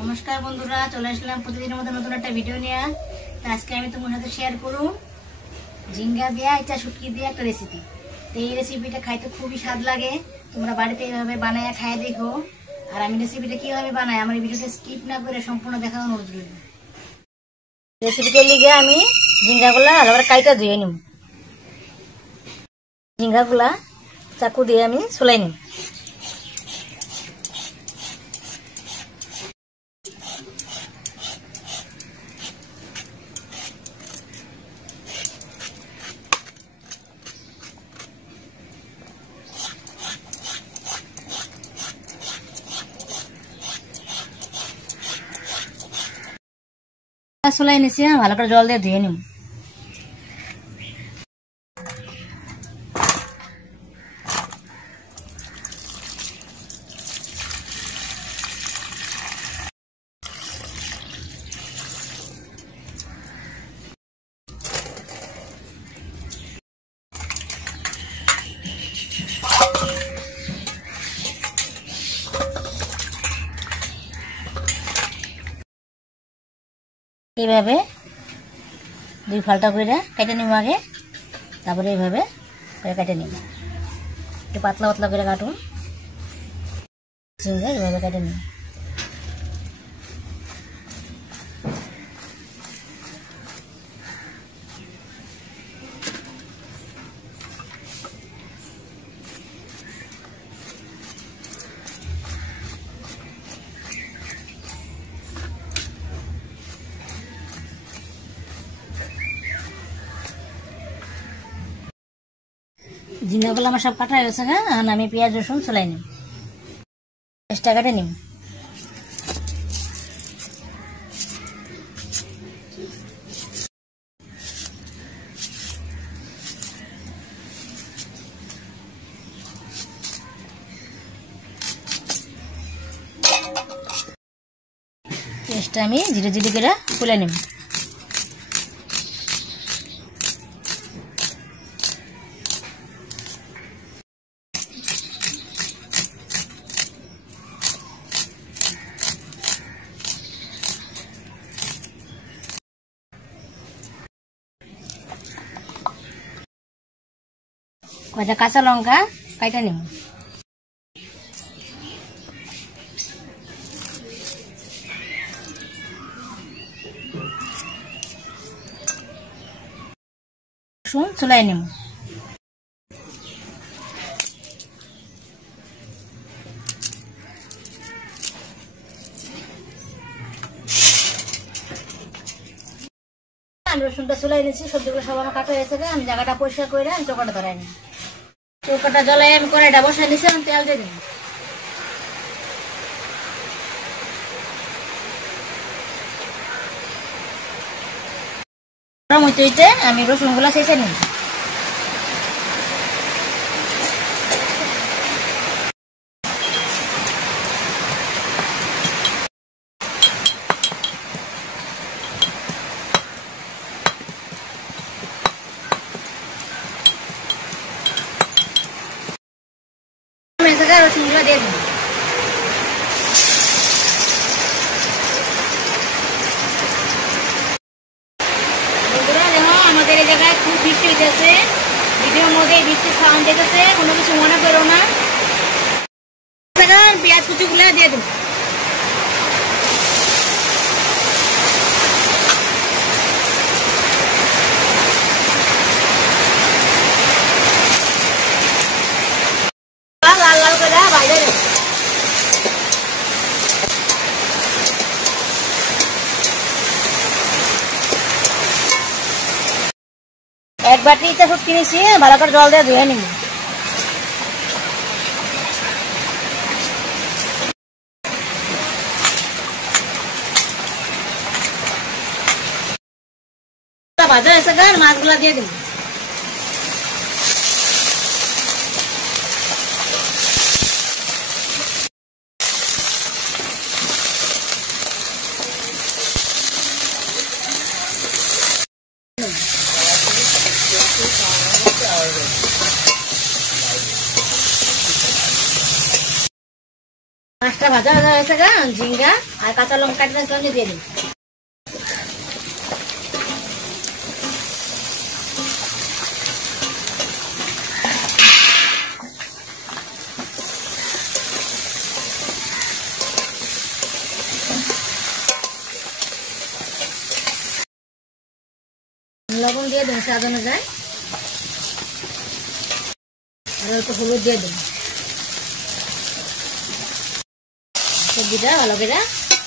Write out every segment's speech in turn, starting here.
নমস্কার বন্ধুরা, চলে আসলাম প্রতিদিনের মতো নতুন একটা ভিডিও নিয়ে। আজকে আমি তোমার সাথে শেয়ার করব ঝিঙ্গা দিয়া ইচা শুটকি দিয়ে একটা রেসিপি। তো এই রেসিপিটা খাইতে খুবই স্বাদ লাগে। তোমরা বাড়িতে এইভাবে বানায়া খায় দেখো। আর আমি রেসিপিটা কিভাবে বানাই আমার এই ভিডিওটা স্কিপ না করে সম্পূর্ণ দেখার অনুরোধ রইল। রেসিপিটা লিগে আমি ঝিঙ্গাগুলা আলাদা কাইটা ধুয়ে নিব। ঝিঙ্গাগুলা চাকু দিয়ে আমি ছুলাই নিব। চলাই নিছি, ভালো করে জল দিয়ে ধুয়ে নিব। এইভাবে দুই ফালটা করে কেটে নিব আগে, তারপরে এইভাবে কেটে নিব। একটু পাতলা পাতলা করে কাটুন ঝিঙ্গা, এইভাবে কেটে নিব। ঝিঙ্গাগুলো আমার সব কাটা হয়ে গেছে। আর আমি পেঁয়াজ রসুন চলাই নিব, পেঁয়াজটা কাটে নিব। পেঁয়াজটা আমি ধীরে ধীরে করে তুলে নিব। কয়টা কাঁচা লঙ্কা কাইটা নিব। রসুন চুলাই নিব। আমি রসুনটা চুলাই নিচ্ছি, সবজিগুলো সব আমার কাটা হয়েছে। আমি জায়গাটা পরিষ্কার করে আমি চৌকাটা ধরাই নি। চৌকাটা জ্বলাই আমি কড়াইটা বসাই নিচ্ছি, আমি তেল দিয়ে দিই। গরম হইতে হইতে আমি রসুনগুলো ছেঁচে নিই। রসুনগুলো দিয়ে দিই। আমাদের এই জায়গায় খুব বৃষ্টি হইতেছে, ভিডিওর মধ্যে বৃষ্টির সাউন্ড দেখেছে, কোনো কিছু মনে করো না। পেঁয়াজ কুচিগুলো দিয়ে দেব। লাল লাল করে বাইরে দেব। এক বাটি ইচা শুটকি নিয়েছি, ভালো করে জল দিয়ে ধুয়ে নিব। ভাজা হয়েছে, মাছগুলা দিয়ে দিব। মাছটা ভাজা ভাজা হয়েছে গা, ঝিঙ্গা আর কাঁচা লঙ্কা কাটে রাখলাম দিয়ে দিই। লবণ দিয়ে দেবো স্বাদ অনুযায়ী, আর অল্প হলুদ দিয়ে দেবো। সবজিটা ভালো করে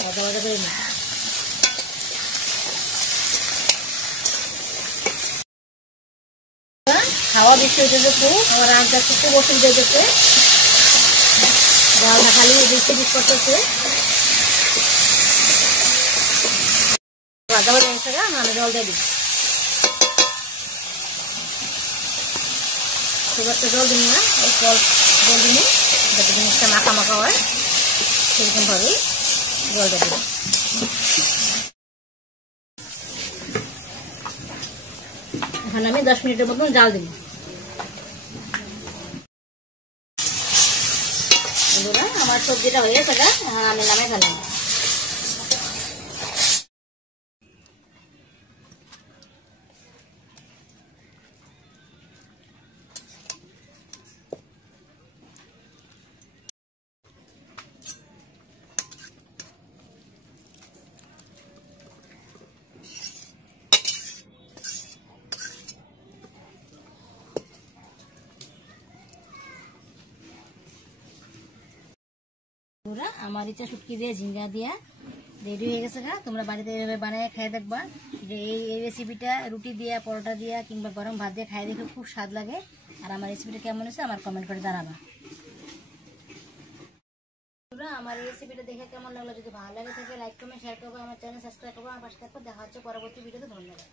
ভাজা ভাজা করে নিই। খাওয়া বেশি হইতেছে খুব, আমার রান্না খুব অসুবিধা হইতেছে, ডালটা খালি বেশি বিষ করতেছে। ভাজা ভাজা হয়েছে, আমি জল দিয়ে দিই। খুব একটা জল দিন না, জল দিন, যাতে জিনিসটা মাখা মাখা হয় সেরকম ভাবেই জলটা দিই। এখন আমি 10 মিনিটের মতন জাল দিব। বন্ধুরা আমার সবজিটা হয়ে গেছে, আমি নামে ফেলাম। আমার ইচ্ছা শুটকি দিয়ে ঝিঙ্গা দিয়া রেডি হয়ে গেছে। তোমরা বাড়িতে এইভাবে বানিয়ে খেয়ে দেখবা। যে এই রেসিপিটা রুটি দিয়া, পরোটা দিয়া কিংবা গরম ভাত দিয়ে খাই দেখে খুব স্বাদ লাগে। আর আমার রেসিপিটা কেমন হয়েছে আমার কমেন্ট করে জানাবা। আমার এই রেসিপিটা দেখে কেমন লাগলো, যদি ভালো লাগে থাকে লাইক কমেন্ট শেয়ার করবো, আমার চ্যানেল সাবস্ক্রাইব করবো, আমার পাশে থাকবো। দেখা হচ্ছে পরবর্তী ভিডিওতে। ধন্যবাদ।